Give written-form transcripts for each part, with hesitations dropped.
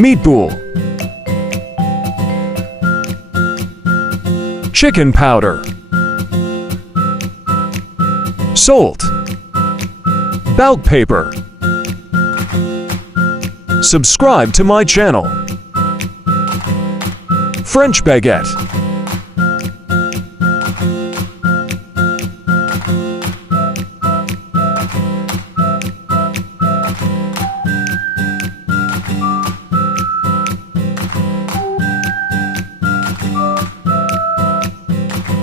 Meatball, chicken powder, salt, bulk paper. Subscribe to my channel. French baguette,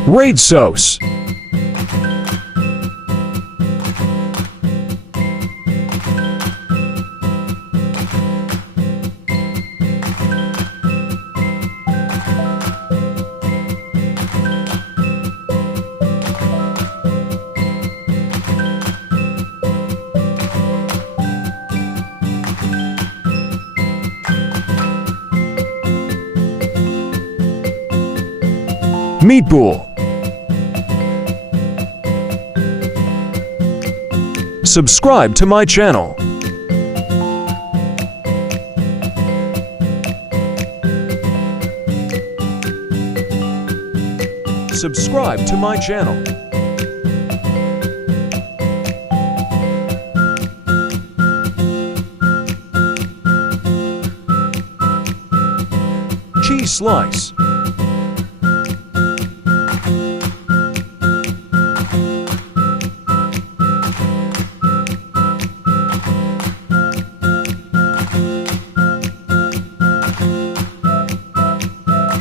red sauce, Meatball. Subscribe to my channel. Subscribe to my channel. Cheese slice,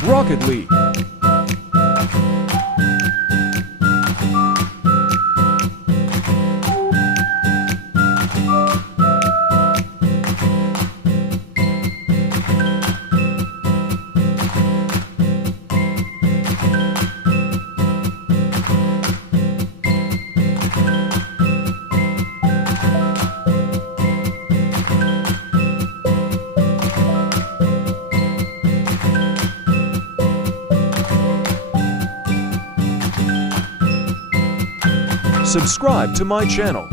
rocket leaf, subscribe to my channel.